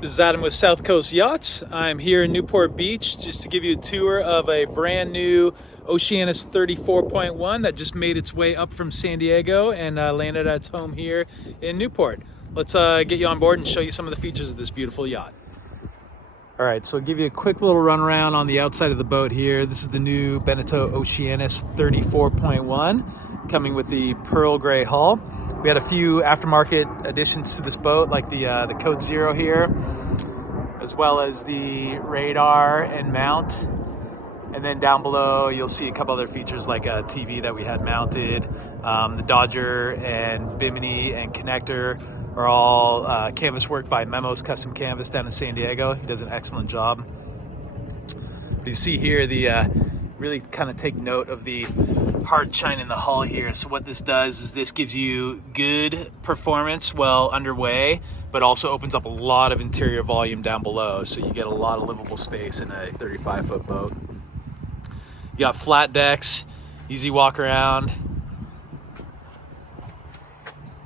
This is Adam with South Coast Yachts. I'm here in Newport Beach just to give you a tour of a brand new Oceanis 34.1 that just made its way up from San Diego and landed at its home here in Newport. Let's get you on board and show you some of the features of this beautiful yacht. All right, so I'll give you a quick little run around on the outside of the boat here. This is the new Beneteau Oceanis 34.1 coming with the pearl gray hull. We had a few aftermarket additions to this boat, like the Code Zero here, as well as the radar and mount. And then down below, you'll see a couple other features like a TV that we had mounted. The Dodger and Bimini and connector are all canvas work by Memo's Custom Canvas down in San Diego. He does an excellent job. But you see here, the really kind of take note of the hard chine in the hull here. So what this does is this gives you good performance while underway, but also opens up a lot of interior volume down below. So you get a lot of livable space in a 35-foot boat. You got flat decks, easy walk around.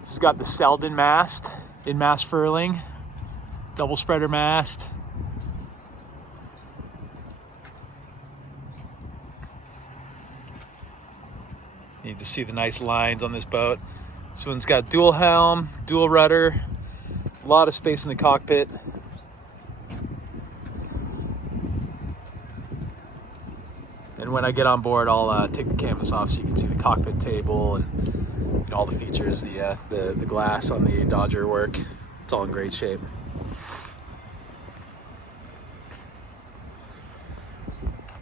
This has got the Selden mast, in-mast furling, double spreader mast. You just see the nice lines on this boat. This one's got dual helm, dual rudder, a lot of space in the cockpit. And when I get on board, I'll take the canvas off so you can see the cockpit table and all the features, the glass on the Dodger work. It's all in great shape.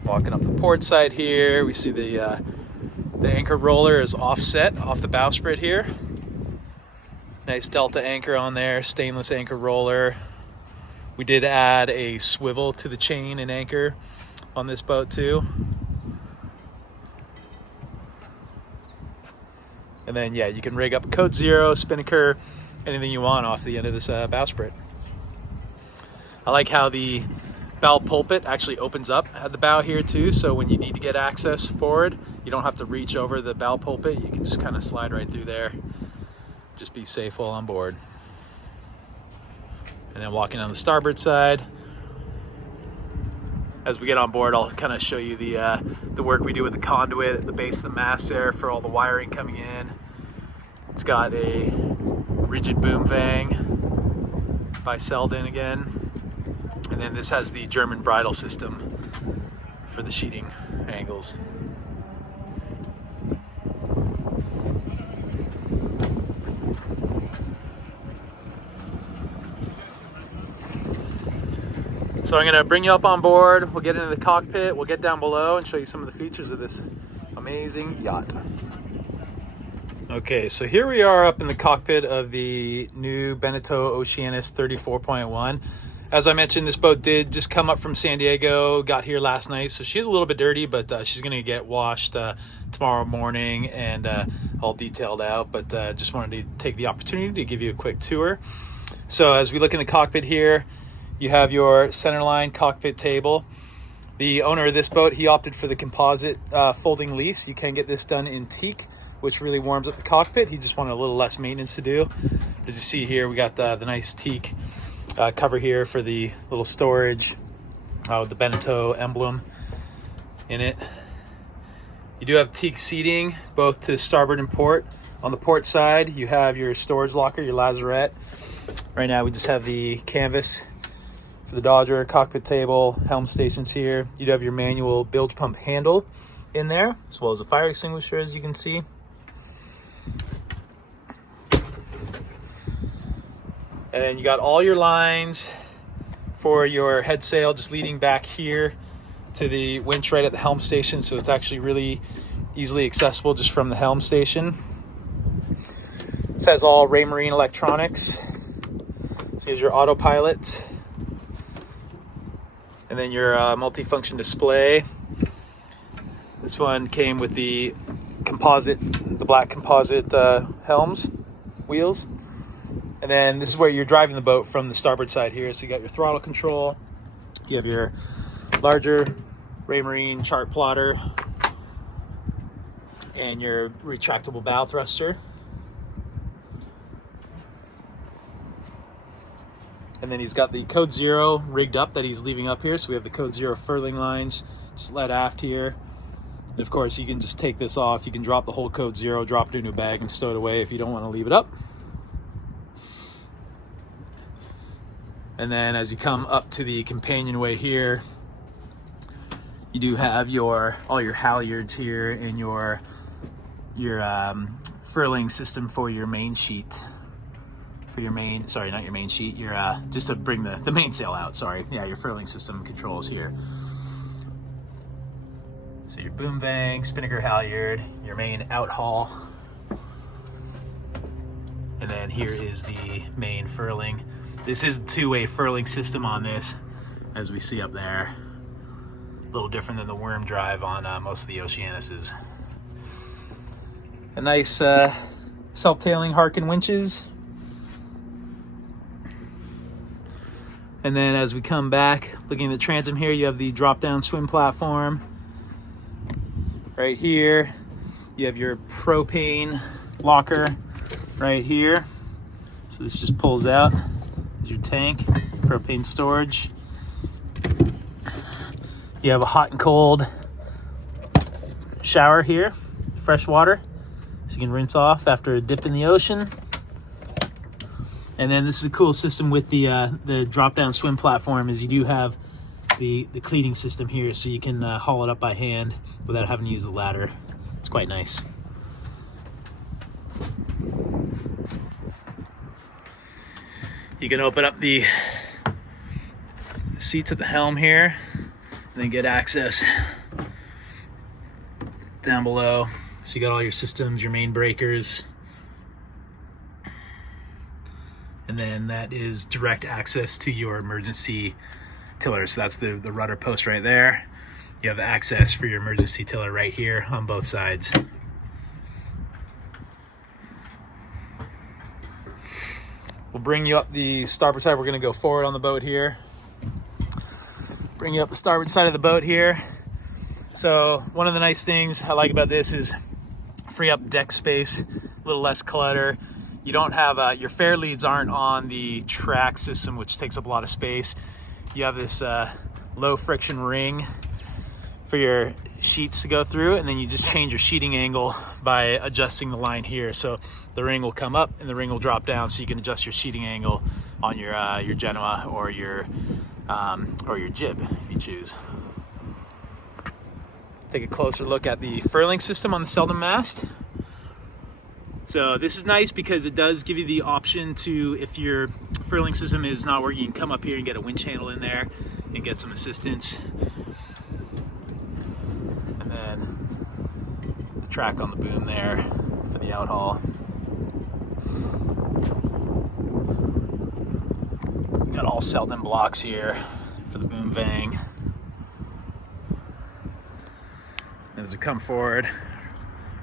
Walking up the port side here, we see the anchor roller is offset off the bowsprit here. Nice Delta anchor on there, stainless anchor roller. We did add a swivel to the chain and anchor on this boat too. And then, yeah, you can rig up a Code Zero, spinnaker, anything you want off the end of this bowsprit. I like how the bow pulpit actually opens up at the bow here too, so when you need to get access forward, you don't have to reach over the bow pulpit. You can just kind of slide right through there. Just be safe while on board. And then walking on the starboard side, as we get on board, I'll kind of show you the work we do with the conduit at the base of the mast there for all the wiring coming in. It's got a rigid boom vang by Selden again. And then this has the German bridle system for the sheeting angles. So I'm gonna bring you up on board, we'll get into the cockpit, we'll get down below and show you some of the features of this amazing yacht. Okay, so here we are up in the cockpit of the new Beneteau Oceanis 34.1. As I mentioned, this boat did just come up from San Diego, got here last night, so she's a little bit dirty, but she's gonna get washed tomorrow morning and all detailed out, but just wanted to take the opportunity to give you a quick tour. So as we look in the cockpit here, you have your centerline cockpit table. The owner of this boat, he opted for the composite folding leaf. You can get this done in teak, which really warms up the cockpit. He just wanted a little less maintenance to do. As you see here, we got the nice teak cover here for the little storage with the Beneteau emblem in it. You do have teak seating both to starboard and port. On the port side, you have your storage locker, your lazarette. Right now, we just have the canvas for the Dodger, cockpit table, helm stations here. You do have your manual bilge pump handle in there, as well as a fire extinguisher, as you can see. And then you got all your lines for your head sail just leading back here to the winch right at the helm station. So it's actually really easily accessible just from the helm station. This has all Raymarine electronics. So here's your autopilot. And then your multifunction display. This one came with the black composite helms, wheels. And then this is where you're driving the boat from the starboard side here. So you got your throttle control. You have your larger Raymarine chart plotter and your retractable bow thruster. And then he's got the Code Zero rigged up that he's leaving up here. So we have the Code Zero furling lines just let aft here. And of course, you can just take this off. You can drop the whole Code Zero, drop it into a bag and stow it away if you don't want to leave it up. And then as you come up to the companionway here, you do have all your halyards here and your furling system for your main sheet. For your main, sorry, not your main sheet, your just to bring the mainsail out, sorry. Yeah, your furling system controls here. So your boom vang, spinnaker halyard, your main out haul. And then here is the main furling. This is the two-way furling system on this, as we see up there. A little different than the worm drive on most of the Oceanises. A nice self-tailing Harken winches. And then as we come back, looking at the transom here, you have the drop-down swim platform. Right here, you have your propane locker right here. So this just pulls out. There's your tank, propane storage. You have a hot and cold shower here, fresh water, so you can rinse off after a dip in the ocean. And then this is a cool system with the drop-down swim platform, is you do have the cleaning system here, so you can haul it up by hand without having to use the ladder. It's quite nice. You can open up the seats at the helm here and then get access down below. So you got all your systems, your main breakers, and then that is direct access to your emergency tiller. So that's the rudder post right there. You have access for your emergency tiller right here on both sides. We'll bring you up the starboard side. We're going to go forward on the boat here. Bring you up the starboard side of the boat here. So one of the nice things I like about this is free up deck space, a little less clutter. You don't have, your fair leads aren't on the track system, which takes up a lot of space. You have this low friction ring for your sheets to go through, and then you just change your sheeting angle by adjusting the line here. So the ring will come up and the ring will drop down, so you can adjust your sheeting angle on your Genoa or your jib if you choose. Take a closer look at the furling system on the Seldom mast. So this is nice because it does give you the option to, if your furling system is not working, you can come up here and get a winch handle in there and get some assistance. And then the track on the boom there for the out haul. Got all Seldom blocks here for the boom vang. As we come forward,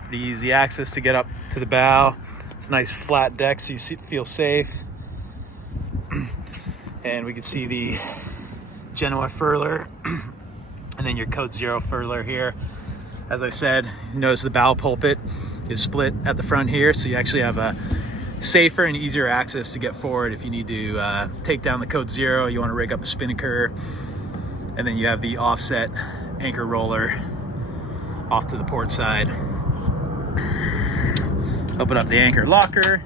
pretty easy access to get up to the bow. It's a nice flat deck, so you feel safe. And we can see the Genoa furler and then your Code Zero furler here. As I said, you notice the bow pulpit is split at the front here, so you actually have a safer and easier access to get forward if you need to take down the Code Zero, you want to rig up a spinnaker. And then you have the offset anchor roller off to the port side. Open up the anchor locker.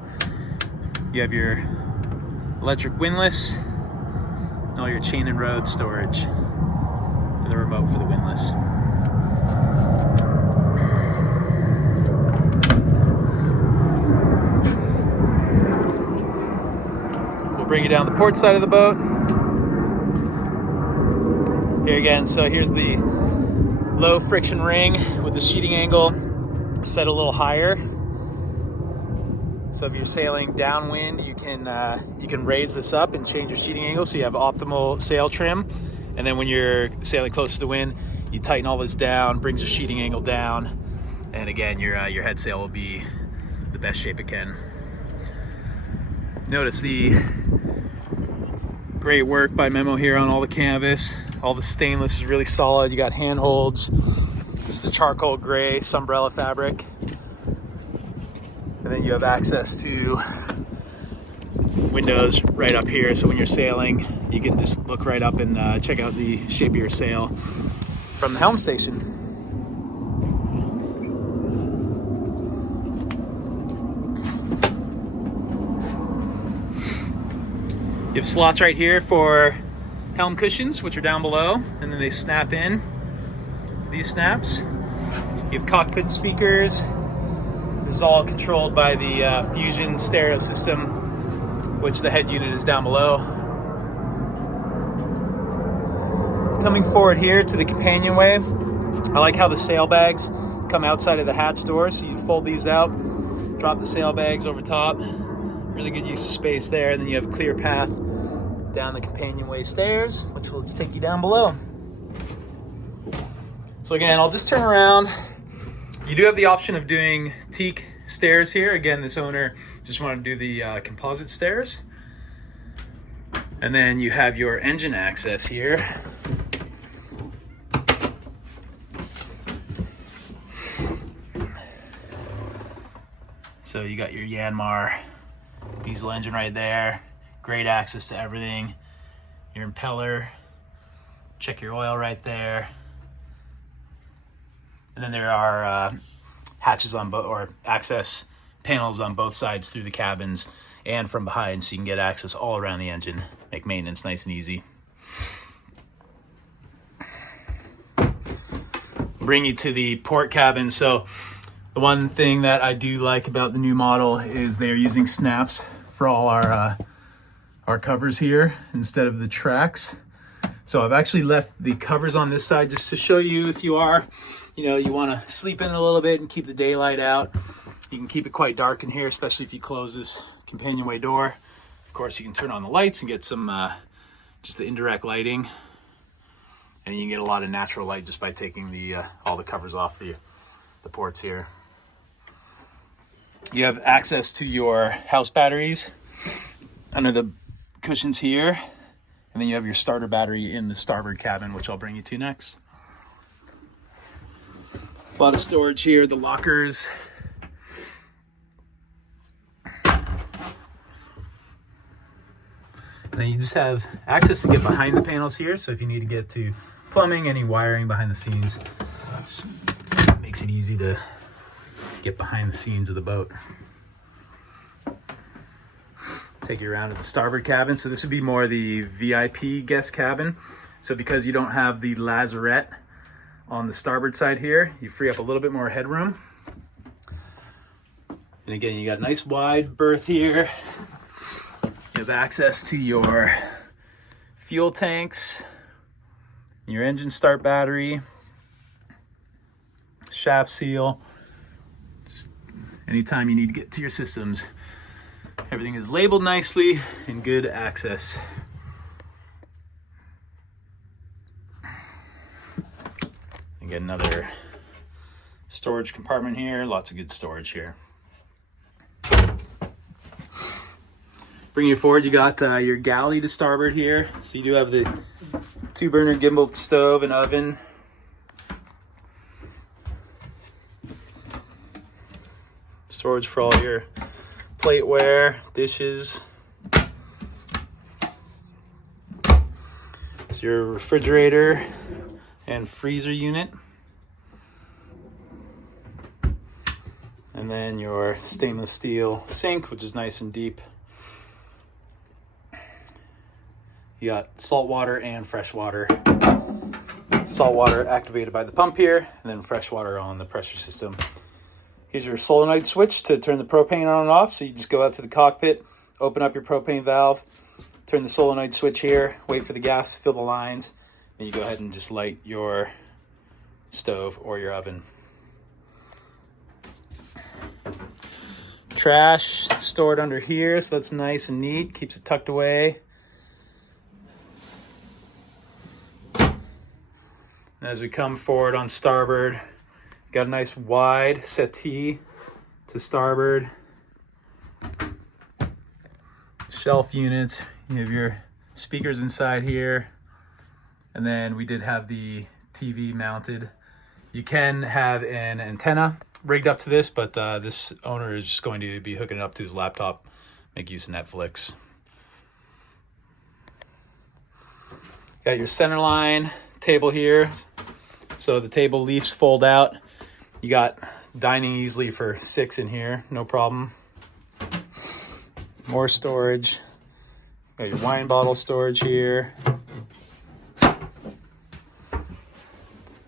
You have your electric windlass and all your chain and rod storage and the remote for the windlass. We'll bring you down the port side of the boat. Here again, so here's the low friction ring with the sheeting angle set a little higher. So if you're sailing downwind, you can raise this up and change your sheeting angle so you have optimal sail trim. And then when you're sailing close to the wind, you tighten all this down, brings your sheeting angle down, and again your head sail will be the best shape it can. Notice the great work by Memo here on all the canvas. All the stainless is really solid. You got handholds. This is the charcoal gray Sunbrella fabric. And then you have access to windows right up here, so when you're sailing, you can just look right up and check out the shape of your sail from the helm station. You have slots right here for helm cushions, which are down below, and then they snap in. These snaps. You have cockpit speakers. This is all controlled by the Fusion stereo system, which the head unit is down below. Coming forward here to the companionway, I like how the sail bags come outside of the hatch door, so you fold these out, drop the sail bags over top. Really good use of space there, and then you have a clear path down the companionway stairs, which will take you down below. So again, I'll just turn around. You do have the option of doing teak stairs here. Again, this owner just wanted to do the composite stairs. And then you have your engine access here. So you got your Yanmar diesel engine right there. Great access to everything. Your impeller. Check your oil right there. And then there are hatches on both, or access panels on both sides through the cabins and from behind, so you can get access all around the engine. Make maintenance nice and easy. Bring you to the port cabin. So the one thing that I do like about the new model is they're using snaps for all our covers here instead of the tracks. So I've actually left the covers on this side just to show you if you are, you want to sleep in a little bit and keep the daylight out. You can keep it quite dark in here, especially if you close this companionway door. Of course, you can turn on the lights and get some just the indirect lighting, and you can get a lot of natural light just by taking the all the covers off the ports here. You have access to your house batteries under the cushions here, and then you have your starter battery in the starboard cabin, which I'll bring you to next. A lot of storage here, the lockers. And then you just have access to get behind the panels here, so if you need to get to plumbing, any wiring behind the scenes, just makes it easy to get behind the scenes of the boat. Take you around to the starboard cabin. So this would be more the VIP guest cabin. So because you don't have the lazarette on the starboard side here, you free up a little bit more headroom. And again, you got a nice wide berth here. You have access to your fuel tanks, your engine start battery, shaft seal. Just anytime you need to get to your systems, everything is labeled nicely and good access. And get another storage compartment here. Lots of good storage here. Bring you forward, you got your galley to starboard here. So you do have the 2-burner gimbal stove and oven. Storage for all your plateware, dishes. It's your refrigerator and freezer unit. And then your stainless steel sink, which is nice and deep. You got salt water and fresh water. Salt water activated by the pump here, and then fresh water on the pressure system. Here's your solenoid switch to turn the propane on and off. So you just go out to the cockpit, open up your propane valve, turn the solenoid switch here, wait for the gas to fill the lines, and you go ahead and just light your stove or your oven. Trash stored under here, so that's nice and neat, keeps it tucked away. As we come forward on starboard, got a nice wide settee to starboard. Shelf units, you have your speakers inside here. And then we did have the TV mounted. You can have an antenna rigged up to this, but this owner is just going to be hooking it up to his laptop, make use of Netflix. Got your center line table here. So the table leaves fold out. You got dining easily for 6 in here, no problem. More storage. Got your wine bottle storage here.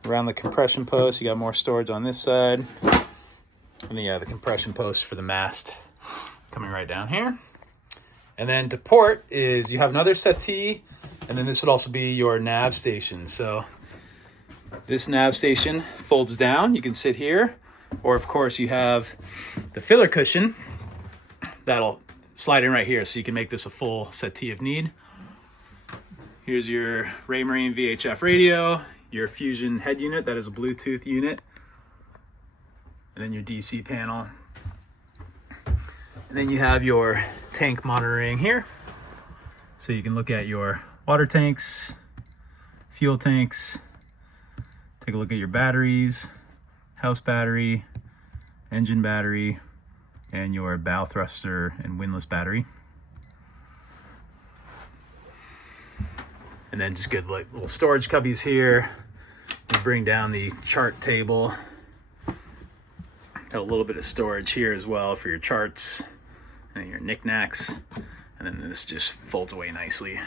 Around the compression post, you got more storage on this side. And then the compression post for the mast coming right down here. And then to port is you have another settee, and then this would also be your nav station. So this nav station folds down. You can sit here, or of course you have the filler cushion that'll slide in right here, so you can make this a full settee if need. Here's your Raymarine VHF radio, your Fusion head unit, that is a Bluetooth unit, and then your DC panel. And then you have your tank monitoring here, so you can look at your water tanks, fuel tanks, take a look at your batteries, house battery, engine battery, and your bow thruster and windlass battery. And then just good little storage cubbies here. You bring down the chart table. Got a little bit of storage here as well for your charts and your knickknacks. And then this just folds away nicely.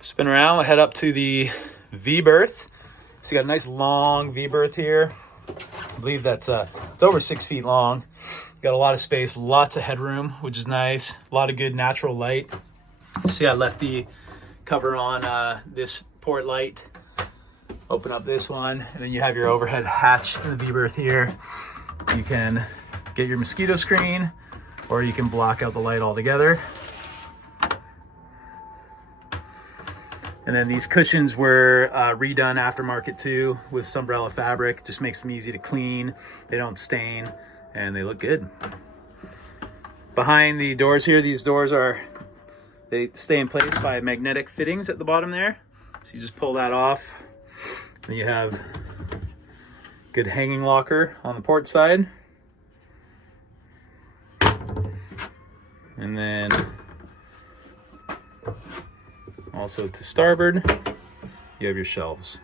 Spin around, we'll head up to the V-berth. So you got a nice long V-berth here. I believe that's it's over 6 feet long. You got a lot of space, lots of headroom, which is nice. A lot of good natural light. See, I left the cover on this port light. Open up this one, and then you have your overhead hatch in the V-berth here. You can get your mosquito screen, or you can block out the light altogether. And then these cushions were redone aftermarket too with Sunbrella fabric. Just makes them easy to clean. They don't stain and they look good. Behind the doors here, these doors they stay in place by magnetic fittings at the bottom there. So you just pull that off. And you have good hanging locker on the port side. And then also to starboard, you have your shelves.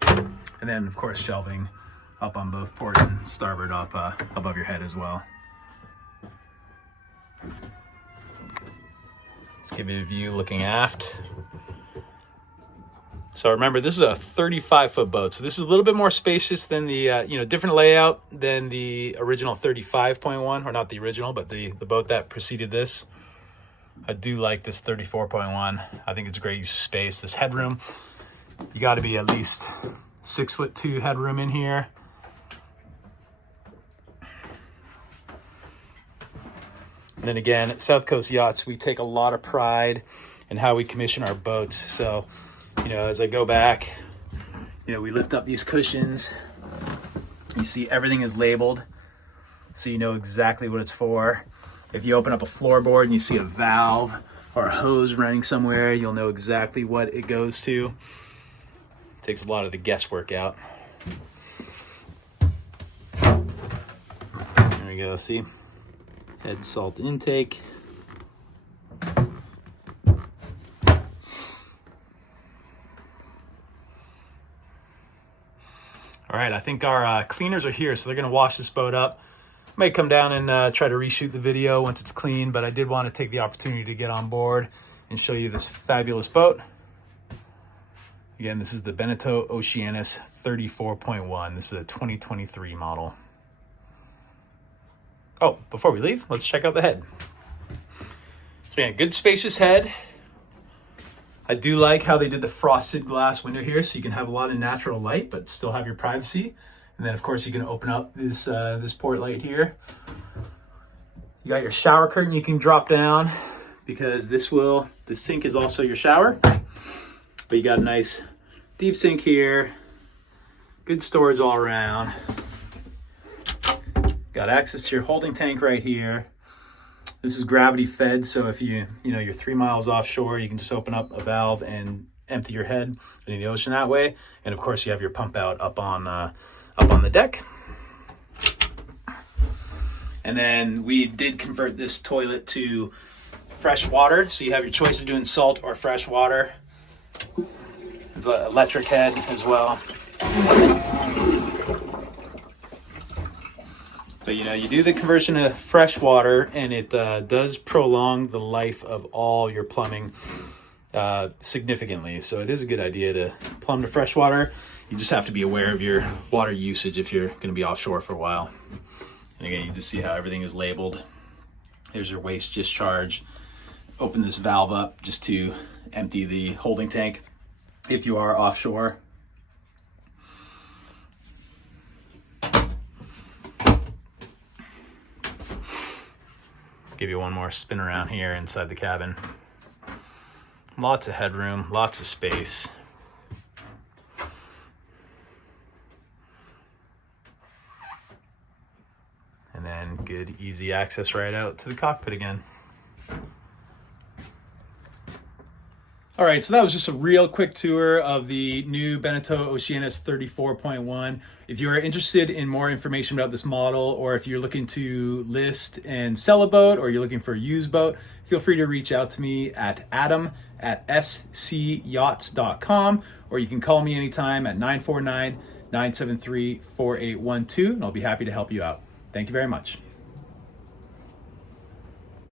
And then of course shelving up on both port and starboard up above your head as well. Let's give you a view looking aft. So remember, this is a 35-foot boat. So this is a little bit more spacious than the, different layout than the original 35.1, or not the original, but the boat that preceded this. I do like this 34.1. I think it's a great use of space. This headroom, you got to be at least 6'2" headroom in here. And then again, at South Coast Yachts, we take a lot of pride in how we commission our boats. So, as I go back, we lift up these cushions. You see everything is labeled, so you know exactly what it's for. If you open up a floorboard and you see a valve or a hose running somewhere, you'll know exactly what it goes to. Takes a lot of the guesswork out. There we go, see? Head salt intake. All right, I think our cleaners are here, so they're gonna wash this boat up. Might come down and try to reshoot the video once it's clean, but I did want to take the opportunity to get on board and show you this fabulous boat. Again, this is the Beneteau Oceanis 34.1. This is a 2023 model. Oh, before we leave, let's check out the head. So again, good spacious head. I do like how they did the frosted glass window here, so you can have a lot of natural light, but still have your privacy. And then of course you can open up this this port light here. You got your shower curtain you can drop down, because the sink is also your shower. But you got a nice deep sink here. Good storage all around. Got access to your holding tank right here. This is gravity fed, so if you're 3 miles offshore, you can just open up a valve and empty your head into the ocean that way. And of course you have your pump out up on the deck. And then we did convert this toilet to fresh water, so you have your choice of doing salt or fresh water. There's an electric head as well. But you do the conversion to fresh water, and it does prolong the life of all your plumbing significantly. So it is a good idea to plumb to fresh water. You just have to be aware of your water usage if you're going to be offshore for a while. And again, you just see how everything is labeled. There's your waste discharge. Open this valve up just to empty the holding tank if you are offshore. Give you one more spin around here inside the cabin. Lots of headroom, lots of space. And then good, easy access right out to the cockpit again. All right, so that was just a real quick tour of the new Beneteau Oceanis 34.1. If you are interested in more information about this model, or if you're looking to list and sell a boat, or you're looking for a used boat, feel free to reach out to me at adam@scyachts.com, or you can call me anytime at 949-973-4812, and I'll be happy to help you out. Thank you very much.